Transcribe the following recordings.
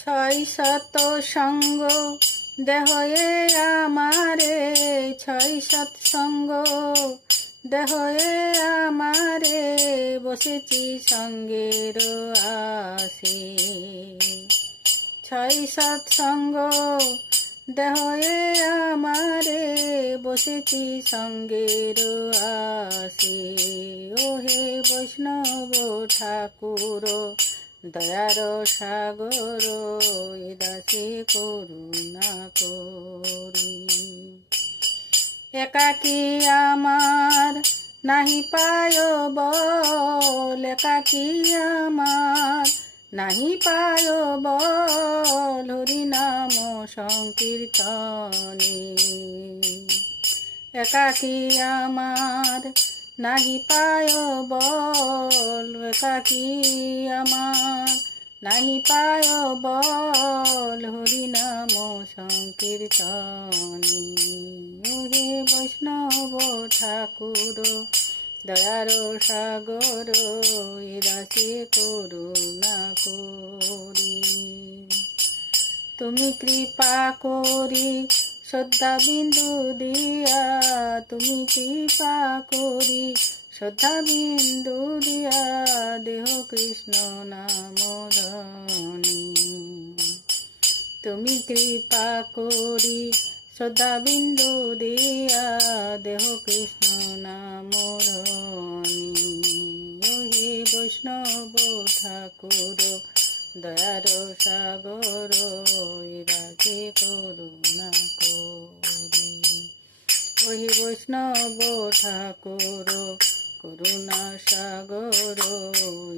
ছয় শত সঙ্গ দেহয়ে আমারে, ছয় শত সঙ্গ দেহয়ে আমারে, বসেছি সঙ্গের আসে। ছয় শত সঙ্গ দেহয়ে আমারে, বসেছি সঙ্গের আসে। ওহে বৈষ্ণব ঠাকুর দয়ার সাগর, এ দাসে করুণা করি। একাকী আমার নাহি পায় বল, একাকী আমার নাহি পায় বল, হরি নাম সংকীর্তনে। একাকী আমার নাহি পায় বল, একাকী আমার নাহি পায় বল, হরি নাম সংকীর্তনে। ওহে বৈষ্ণব ঠাকুর দয়ার সাগর, এ দাসে করুণা করি। তুমি কৃপা করি শ্রদ্ধা বিন্দু দিয়া, তুমি কৃপা করি শ্রদ্ধা বিন্দু দিয়া, দেহ কৃষ্ণ নাম ধনি। তুমি কৃপা করি শ্রদ্ধা বিন্দু দিয়া, দেহ কৃষ্ণ নাম ধনি। ওহে বৈষ্ণব ঠাকুর দয়ার সাগর, এ দাসে করুণা করি। ওহে বৈষ্ণব ঠাকুর করুণা সাগর,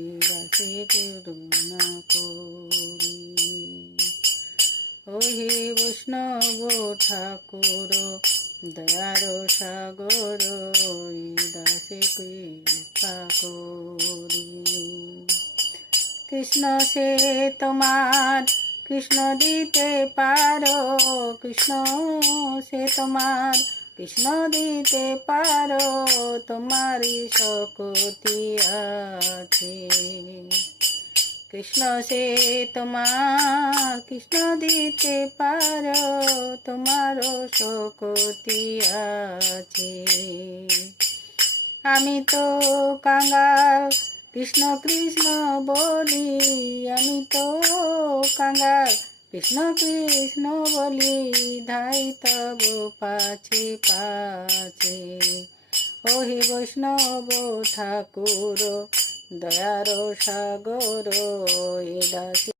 এ দাসে করুণা করি। ওহে বৈষ্ণব ঠাকুর দয়ার সাগর, এ দাসে কৃপা করি। কৃষ্ণ সে তোমার কৃষ্ণ দিতে পারো, কৃষ্ণ সে তোমার কৃষ্ণ দিতে পারো, তোমারই শক্তি আছে। কৃষ্ণ সে তোমার কৃষ্ণ দিতে পারো, তোমারও শক্তি আছে। আমি তো কাঙ্গাল কৃষ্ণ কৃষ্ণ বলি, আমি তো কাঙ্গাল কৃষ্ণ কৃষ্ণ বলি, ধাই তব পাছে পাছে। ওহে বৈষ্ণব ঠাকুর দয়ার সাগর, এ দাসে